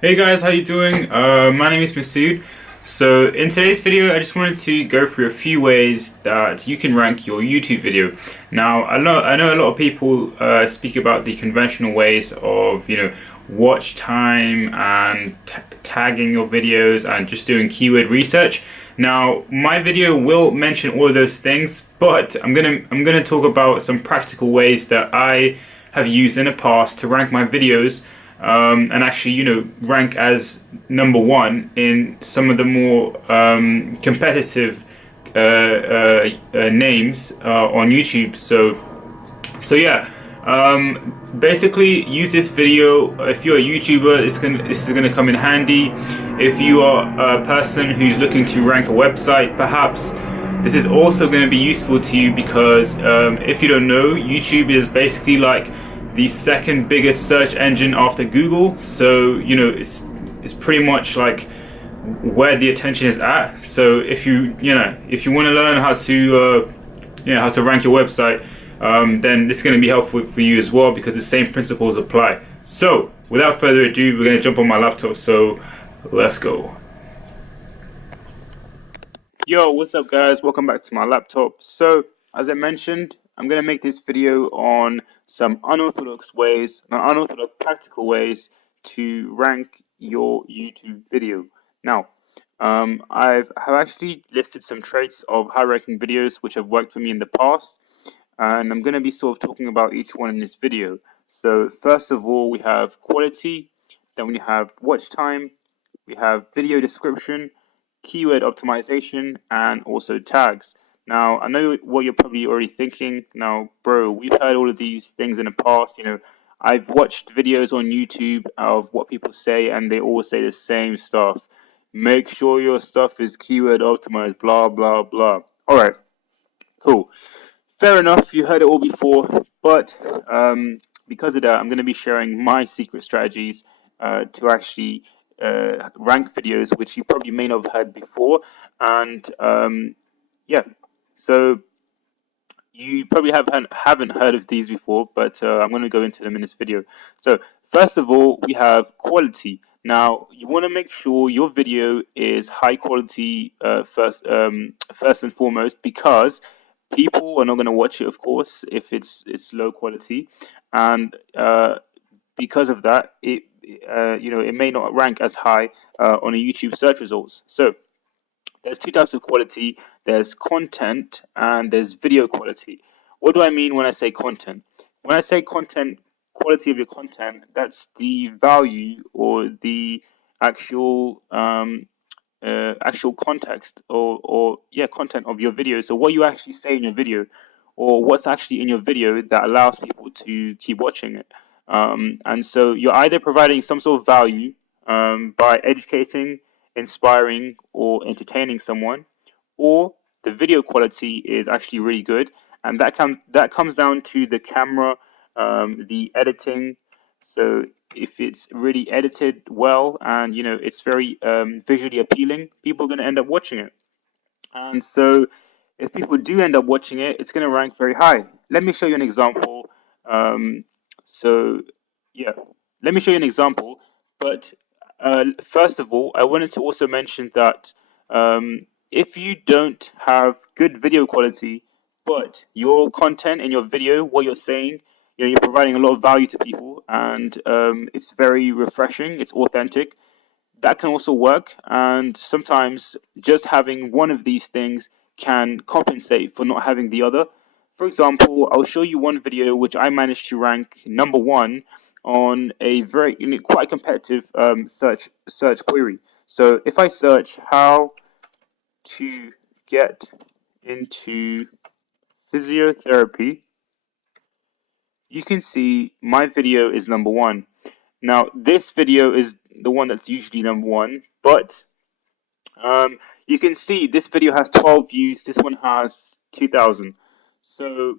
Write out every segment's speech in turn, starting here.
Hey guys, how you doing? My name is Masud. So in today's video, I just wanted to go through a few ways that you can rank your YouTube video. Now, I know a lot of people speak about the conventional ways of, watch time and tagging your videos and just doing keyword research. Now, my video will mention all of those things, but I'm gonna talk about some practical ways that I have used in the past to rank my videos and actually, rank as number one in some of the more competitive names on YouTube. So yeah. Basically, use this video if you're a YouTuber. This is gonna come in handy. If you are a person who's looking to rank a website, perhaps this is also going to be useful to you because if you don't know, YouTube is basically like the second biggest search engine after Google. So it's pretty much like where the attention is at. So if you want to learn how to how to rank your website, then this is going to be helpful for you as well because the same principles apply. So without further ado, we're going to jump on my laptop. So let's go. Yo, what's up guys? Welcome back to my laptop. So, as I mentioned, I'm going to make this video on some unorthodox practical ways to rank your YouTube video. Now, have actually listed some traits of high ranking videos which have worked for me in the past, and I'm going to be sort of talking about each one in this video. So, first of all, we have quality, then we have watch time, we have video description, keyword optimization, and also tags. Now, I know what you're probably already thinking. Now, bro, we've heard all of these things in the past. I've watched videos on YouTube of what people say, and they all say the same stuff. Make sure your stuff is keyword optimized, blah, blah, blah. All right, cool. Fair enough, you heard it all before, but because of that, I'm going to be sharing my secret strategies to actually rank videos, which you probably may not have heard before. And yeah, so you probably haven't heard of these before, but I'm going to go into them in this video. So first of all, we have quality. Now, you want to make sure your video is high quality first and foremost, because people are not going to watch it, of course, if it's low quality, and because of that, it may not rank as high on a YouTube search results. So there's two types of quality. There's content and there's video quality. What do I mean when I say content? When I say content, quality of your content, that's the value or the actual actual context or yeah, content of your video. So what you actually say in your video, or what's actually in your video that allows people to keep watching it. And so you're either providing some sort of value by educating, inspiring, or entertaining someone, or the video quality is actually really good, and that comes down to the camera, the editing. So if it's really edited well and it's very visually appealing, people are going to end up watching it. And so if people do end up watching it, it's going to rank very high. Let me show you an example. Um, so yeah, let me show you an example. But first of all, I wanted to also mention that if you don't have good video quality, but your content in your video, what you're saying, you're providing a lot of value to people, and it's very refreshing, it's authentic. That can also work, and sometimes just having one of these things can compensate for not having the other. For example, I'll show you one video which I managed to rank number one on a very quite competitive search query. So if I search how to get into physiotherapy, you can see my video is number one. Now, this video is the one that's usually number one, but you can see this video has 12 views. This one has 2,000. So,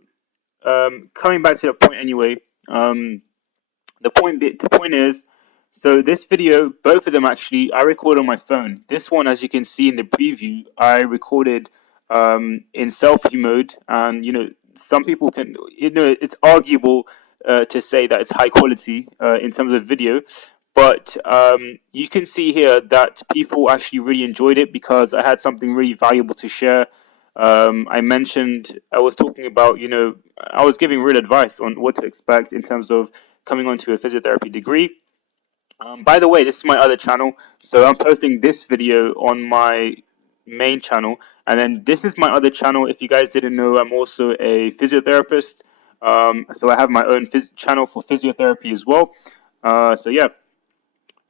coming back to the point anyway, the point is, so this video, both of them actually, I record on my phone. This one, as you can see in the preview, I recorded in selfie mode, and some people it's arguable to say that it's high quality in terms of video, But you can see here that people actually really enjoyed it because I had something really valuable to share. I was talking about, I was giving real advice on what to expect in terms of coming onto a physiotherapy degree. By the way, this is my other channel, so I'm posting this video on my main channel, and then this is my other channel. If you guys didn't know, I'm also a physiotherapist, so I have my own channel for physiotherapy as well. So yeah.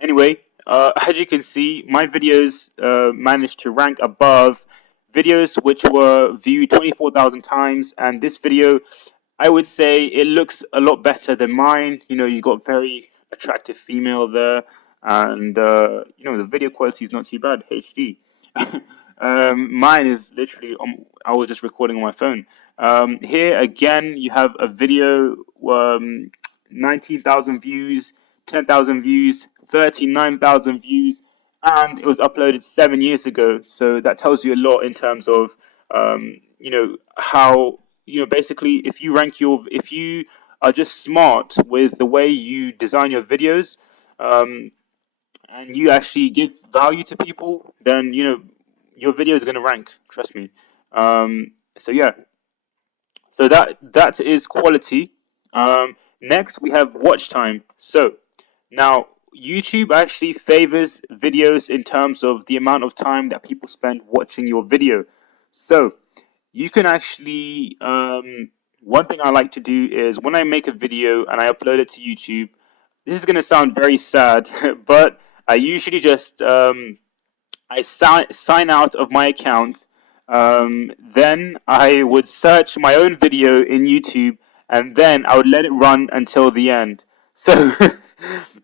Anyway, as you can see, my videos managed to rank above videos which were viewed 24,000 times, and this video, I would say it looks a lot better than mine. You got very attractive female there, and the video quality is not too bad, HD. Mine is literally, I was just recording on my phone. Here again, you have a video, 19,000 views, 10,000 views, 39,000 views, and it was uploaded 7 years ago. So that tells you a lot in terms of, how, basically, if you are just smart with the way you design your videos, and you actually give value to people, then, your video is going to rank. Trust me. So yeah. So that is quality. Next, we have watch time. So now YouTube actually favors videos in terms of the amount of time that people spend watching your video. So you can actually, one thing I like to do is when I make a video and I upload it to YouTube, this is going to sound very sad, but I usually just I sign out of my account. Then I would search my own video in YouTube, and then I would let it run until the end. So,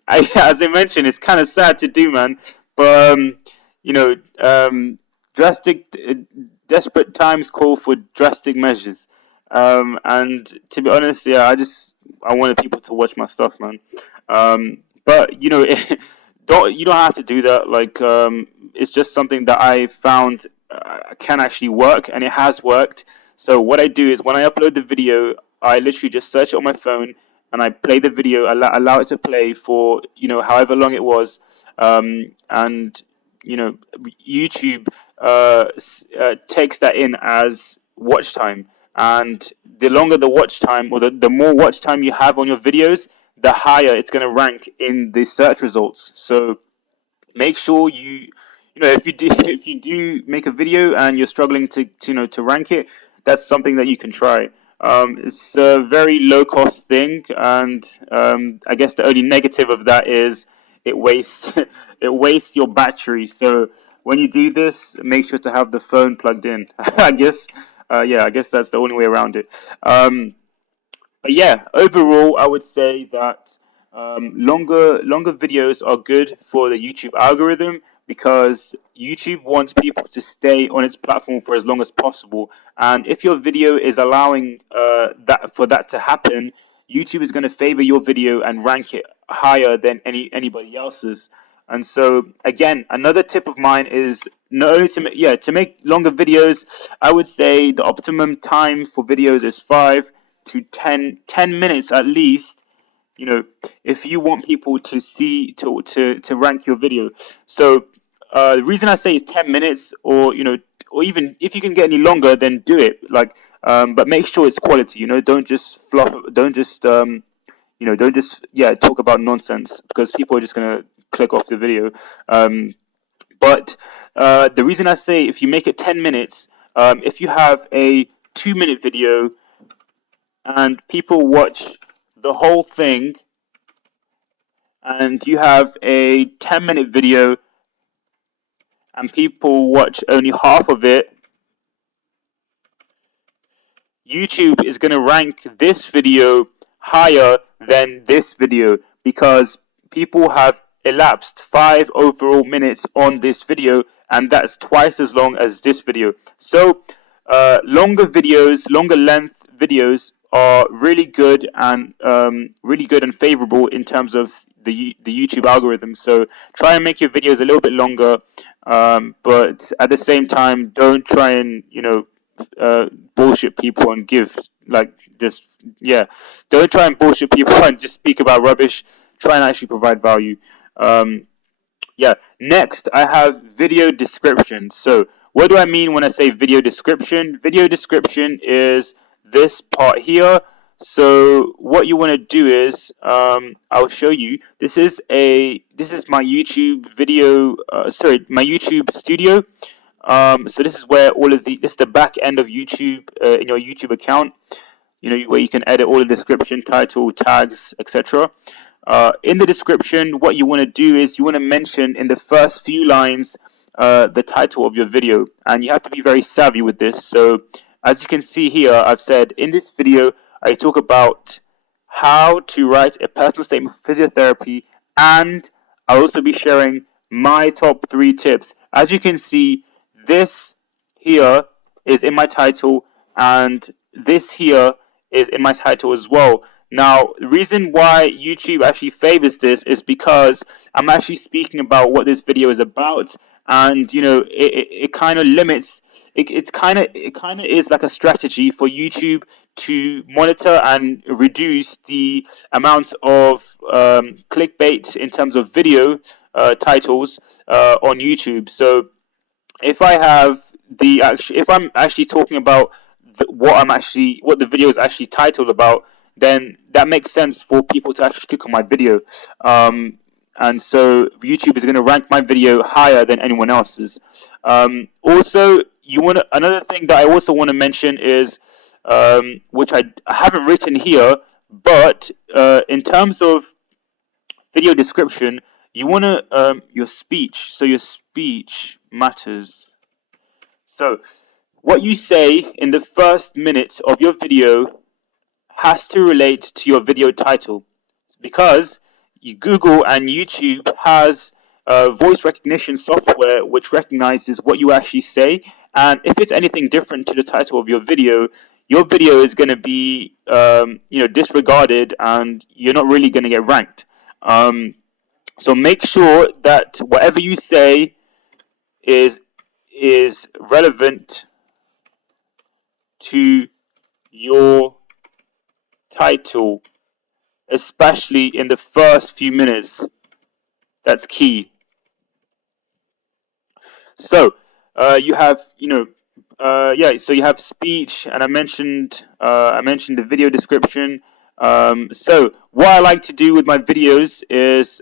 as I mentioned, it's kind of sad to do, man. But drastic, desperate times call for drastic measures. And to be honest, yeah, I wanted people to watch my stuff, man. But you don't have to do that. Like, it's just something that I found can actually work, and it has worked. So what I do is when I upload the video, I literally just search it on my phone and I play the video, allow it to play for however long it was, and YouTube takes that in as watch time. And the longer the watch time, or the more watch time you have on your videos, the higher it's going to rank in the search results. So make sure if you do make a video and you're struggling to rank it, that's something that you can try. It's a very low cost thing, and I guess the only negative of that is it wastes it wastes your battery. So when you do this, make sure to have the phone plugged in. I guess I guess that's the only way around it. But yeah, overall, I would say that longer videos are good for the YouTube algorithm, because YouTube wants people to stay on its platform for as long as possible. And if your video is allowing that to happen, YouTube is going to favor your video and rank it higher than anybody else's. And so again, another tip of mine is not only to make longer videos. I would say the optimum time for videos is 5 to 10 minutes at least, if you want people to see to rank your video. So the reason I say is 10 minutes, or or even if you can get any longer, then do it. Like, but make sure it's quality. Don't just fluff. Don't just don't just talk about nonsense, because people are just gonna click off the video. But the reason I say if you make it 10 minutes, if you have a 2-minute video and people watch the whole thing, and you have a 10-minute video and people watch only half of it, YouTube is going to rank this video higher than this video, because people have elapsed 5 overall minutes on this video, and that's twice as long as this video. So longer length videos are really good and favorable in terms of the YouTube algorithm. So try and make your videos a little bit longer, but at the same time, don't try and bullshit people and don't try and bullshit people and just speak about rubbish. Try and actually provide value. Yeah. Next, I have video description. So, what do I mean when I say video description? Video description is this part here. So, what you want to do is, I'll show you. This is my YouTube video. Sorry, my YouTube studio. So this is where this is the back end of YouTube in your YouTube account. You know, where you can edit all the description, title, tags, etc. In the description, what you want to do is you want to mention in the first few lines the title of your video, and you have to be very savvy with this. So, as you can see here, I've said in this video, I talk about how to write a personal statement for physiotherapy, and I'll also be sharing my top 3 tips. As you can see, this here is in my title, and this here is in my title as well. Now, the reason why YouTube actually favors this is because I'm actually speaking about what this video is about, and you know, it kind of limits. It kind of is like a strategy for YouTube to monitor and reduce the amount of clickbait in terms of video titles on YouTube. So if I have if I'm actually talking about what the video is actually titled about, then that makes sense for people to actually click on my video. And so YouTube is going to rank my video higher than anyone else's. Also, another thing that I also want to mention is, which I haven't written here, but in terms of video description, you want to your speech. So your speech matters. So what you say in the first minute of your video has to relate to your video title, because Google and YouTube has voice recognition software which recognizes what you actually say, and if it's anything different to the title of your video is going to be disregarded, and you're not really going to get ranked. So make sure that whatever you say is relevant to your title, especially in the first few minutes. That's key. So you have so you have speech, and I mentioned the video description. So what I like to do with my videos is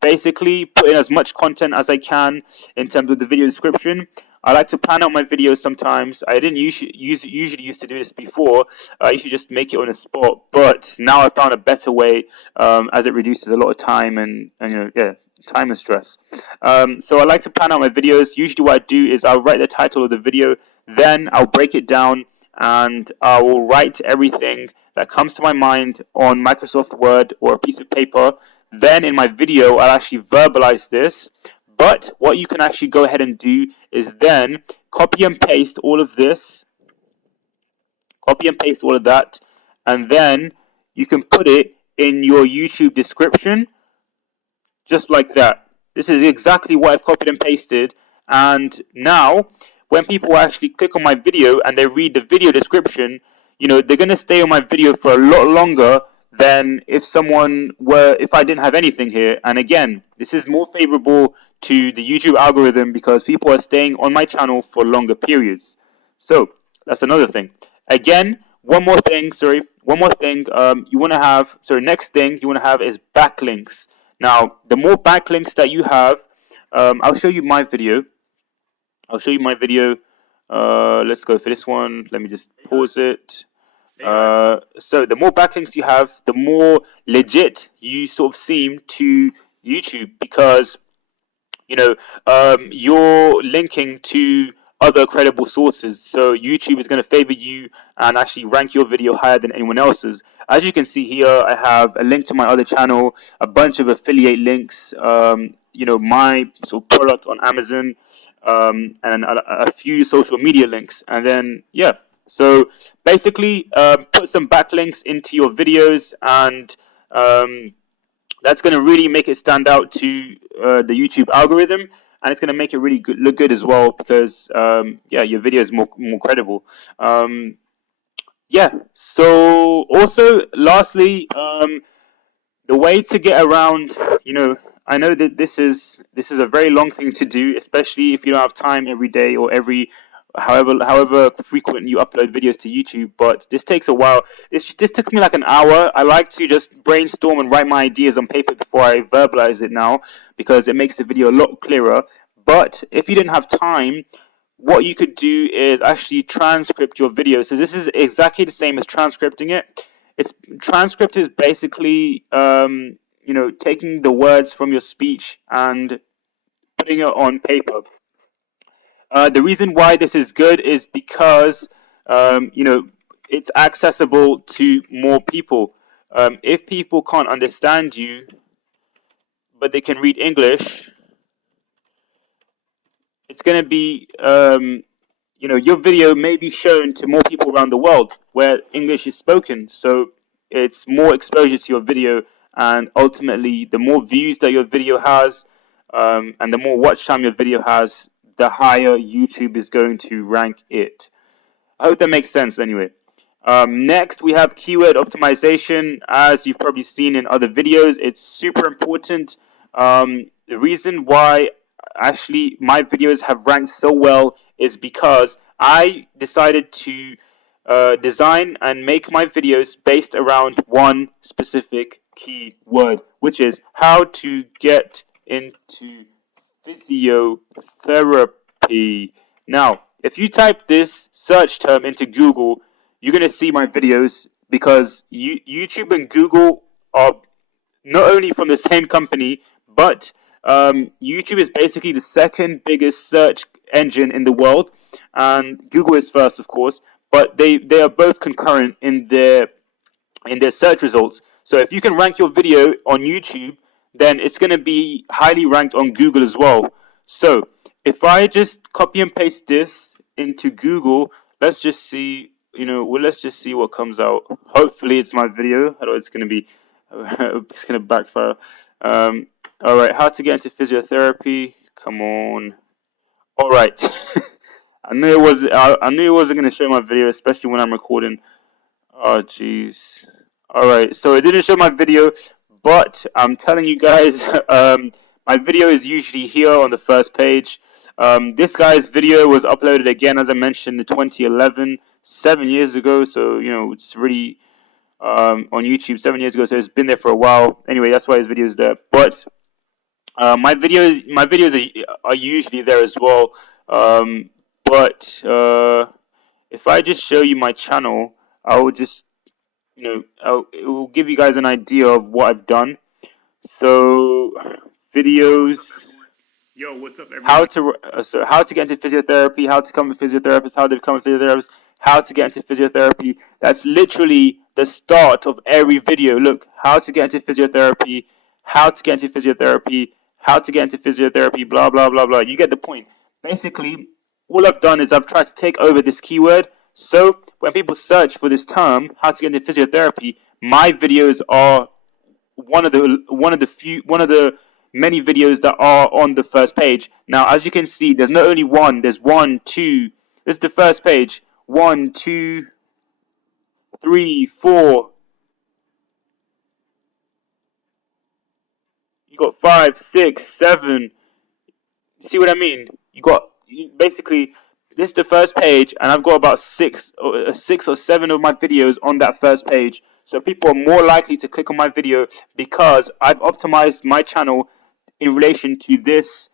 basically put in as much content as I can in terms of the video description. I like to plan out my videos sometimes. I didn't usually used to do this before. I used to just make it on the spot, but now I found a better way, as it reduces a lot of time and time and stress. So I like to plan out my videos. Usually what I do is I'll write the title of the video, then I'll break it down, and I will write everything that comes to my mind on Microsoft Word or a piece of paper. Then in my video, I'll actually verbalize this. But what you can actually go ahead and do is then copy and paste all of this, and then you can put it in your YouTube description, just like that. This is exactly what I've copied and pasted, and now when people actually click on my video and they read the video description, they're going to stay on my video for a lot longer than if I didn't have anything here. And again, this is more favorable to the YouTube algorithm because people are staying on my channel for longer periods. So that's another thing. Again, one more thing. Next thing you want to have is backlinks. Now, the more backlinks that you have, I'll show you my video. Let's go for this one. Let me just pause it. So the more backlinks you have, the more legit you sort of seem to YouTube, because you're linking to other credible sources. So YouTube is going to favor you and actually rank your video higher than anyone else's. As you can see here, I have a link to my other channel, a bunch of affiliate links, my sort of product on Amazon, and a few social media links. And then, so basically put some backlinks into your videos, and that's going to really make it stand out to the YouTube algorithm, and it's going to make it really look good as well, because your video is more credible. So also, lastly, the way to get around I know that this is a very long thing to do, especially if you don't have time every day or every however frequent you upload videos to YouTube. But this takes a while. This took me like an hour. I like to just brainstorm and write my ideas on paper before I verbalize it now, because it makes the video a lot clearer. But if you didn't have time, what you could do is actually transcript your video. So this is exactly the same as transcripting it. It's transcript is basically taking the words from your speech and putting it on paper. The reason why this is good is because it's accessible to more people. If people can't understand you, but they can read English, it's going to be your video may be shown to more people around the world where English is spoken. So it's more exposure to your video, and ultimately, the more views that your video has, and the more watch time your video has, the higher YouTube is going to rank it. I hope that makes sense anyway. Next, we have keyword optimization. As you've probably seen in other videos, it's super important. The reason why actually my videos have ranked so well is because I decided to design and make my videos based around one specific keyword, which is how to get into physiotherapy. Now, if you type this search term into Google, you're going to see my videos, because YouTube and Google are not only from the same company, but YouTube is basically the second biggest search engine in the world, and Google is first, of course. But they are both concurrent in their search results. So if you can rank your video on YouTube, then it's going to be highly ranked on Google as well. So if I just copy and paste this into Google, let's just see. Let's just see what comes out. Hopefully it's my video. Otherwise it's going to be it's going to backfire. All right, how to get into physiotherapy. Come on. All right. I knew it wasn't going to show my video, especially when I'm recording. Oh, jeez. All right, so it didn't show my video, but I'm telling you guys, my video is usually here on the first page. This guy's video was uploaded again, as I mentioned, in 2011, 7 years ago. So it's really on YouTube 7 years ago. So it's been there for a while. Anyway, that's why his video is there. But my videos are usually there as well. But if I just show you my channel, I will just, it will give you guys an idea of what I've done. So, videos. Yo, what's up, everyone? How to get into physiotherapy, how to become a physiotherapist, how to become a physiotherapist, how to get into physiotherapy. That's literally the start of every video. Look, how to get into physiotherapy, how to get into physiotherapy, how to get into physiotherapy, blah, blah, blah, blah. You get the point. Basically, all I've done is I've tried to take over this keyword. So when people search for this term, how to get into physiotherapy, my videos are one of the many videos that are on the first page. Now, as you can see, there's not only one. There's 1, 2. This is the first page. 1, 2, 3, 4. You got 5, 6, 7. You see what I mean? Basically, this is the first page, and I've got about 6 or 7 of my videos on that first page. So people are more likely to click on my video because I've optimized my channel in relation to this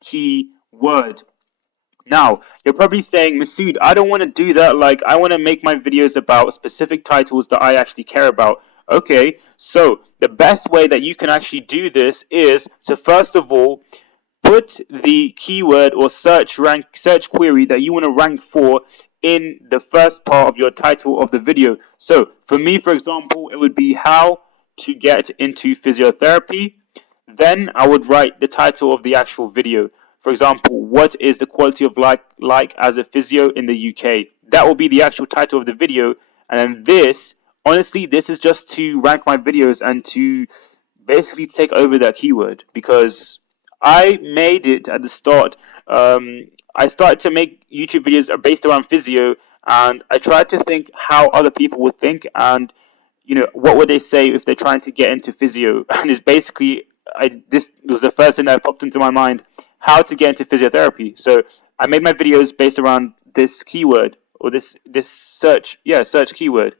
keyword. Now, you're probably saying, Masud, I don't want to do that. Like, I want to make my videos about specific titles that I actually care about. Okay, so the best way that you can actually do this is to, first of all, put the keyword or search query that you want to rank for in the first part of your title of the video. So for me, for example, it would be how to get into physiotherapy. Then I would write the title of the actual video. For example, what is the quality of life like as a physio in the UK? That will be the actual title of the video. And then this, honestly, this is just to rank my videos and to basically take over that keyword, because I made it at the start. I started to make YouTube videos based around physio, and I tried to think how other people would think, and what would they say if they're trying to get into physio. And it's basically this was the first thing that popped into my mind: how to get into physiotherapy. So I made my videos based around this keyword, or this search keyword.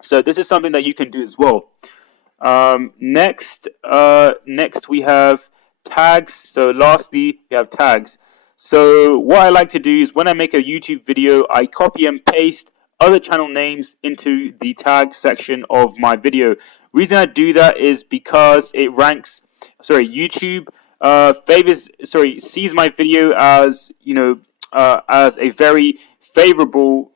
So this is something that you can do as well. Next we have tags. So lastly, we have tags. So what I like to do is when I make a YouTube video, I copy and paste other channel names into the tag section of my video. Reason I do that is because it ranks. YouTube sees my video as, as a very favorable,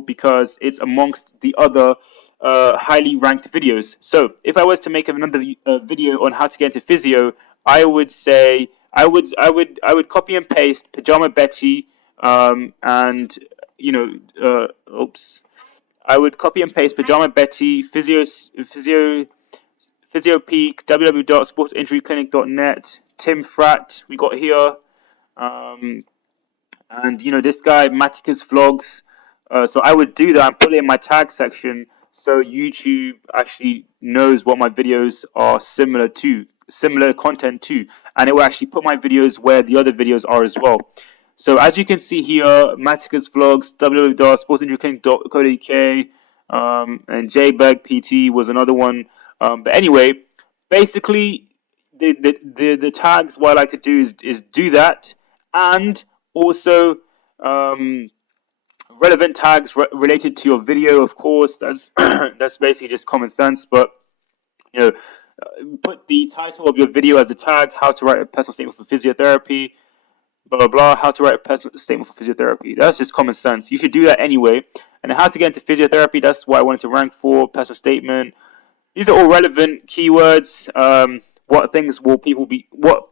because it's amongst the other highly ranked videos. So if I was to make another video on how to get into physio, I would say I would copy and paste Pajama Betty, and I would copy and paste Pajama Betty, physio peak, www.sportsinjuryclinic.net, Tim Fratt we got here, and this guy Maticus Vlogs. So I would do that and put it in my tag section, so YouTube actually knows what my videos are similar content to, and it will actually put my videos where the other videos are as well. So as you can see here, Maticus Vlogs, www.sportsinjuryclinic.co.uk, and JBEG PT was another one. But anyway, basically the tags, what I like to do is do that, and also relevant tags related to your video. Of course, that's that's basically just common sense, but put the title of your video as a tag: how to write a personal statement for physiotherapy, blah blah blah, how to write a personal statement for physiotherapy. That's just common sense. You should do that anyway. And how to get into physiotherapy, that's what I wanted to rank for. Personal statement. These are all relevant keywords. What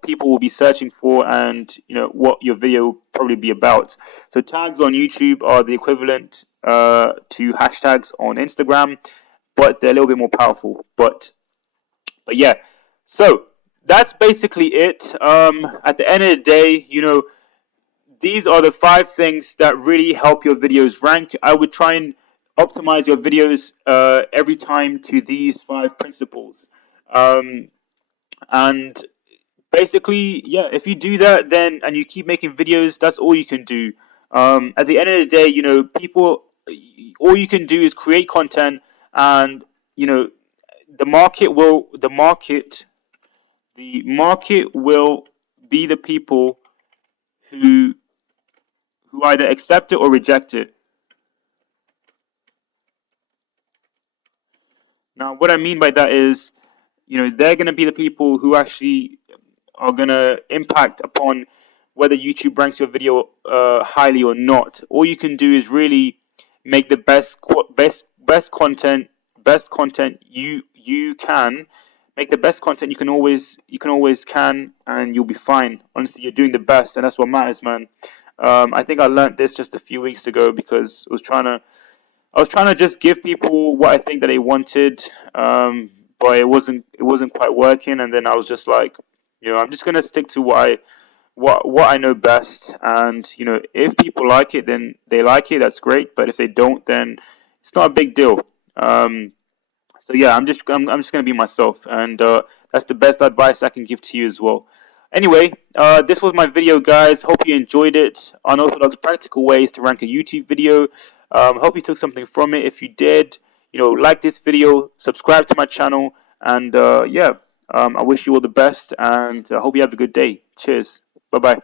people will be searching for, and what your video will probably be about. So tags on YouTube are the equivalent to hashtags on Instagram, but they're a little bit more powerful. But yeah, so that's basically it. At the end of the day, these are the 5 things that really help your videos rank. I would try and optimize your videos every time to these 5 principles. And basically, yeah, if you do that, then, and you keep making videos, that's all you can do. At the end of the day, all you can do is create content, and the market will be the people who either accept it or reject it. Now, what I mean by that is, they're going to be the people who actually are going to impact upon whether YouTube ranks your video highly or not. All you can do is really make the best content you can. Make the best content you can always can, and you'll be fine. Honestly, you're doing the best, and that's what matters, man. I think I learned this just a few weeks ago, because I was trying to just give people what I think that they wanted, but it wasn't quite working. And then I was just like, I'm just gonna stick to what I know best. And if people like it, then they like it. That's great. But if they don't, then it's not a big deal. So yeah, I'm just gonna be myself, and that's the best advice I can give to you as well. Anyway, this was my video, guys. Hope you enjoyed it. Unorthodox practical ways to rank a YouTube video. Hope you took something from it. If you did, like this video, subscribe to my channel, and I wish you all the best, and I hope you have a good day. Cheers. Bye bye.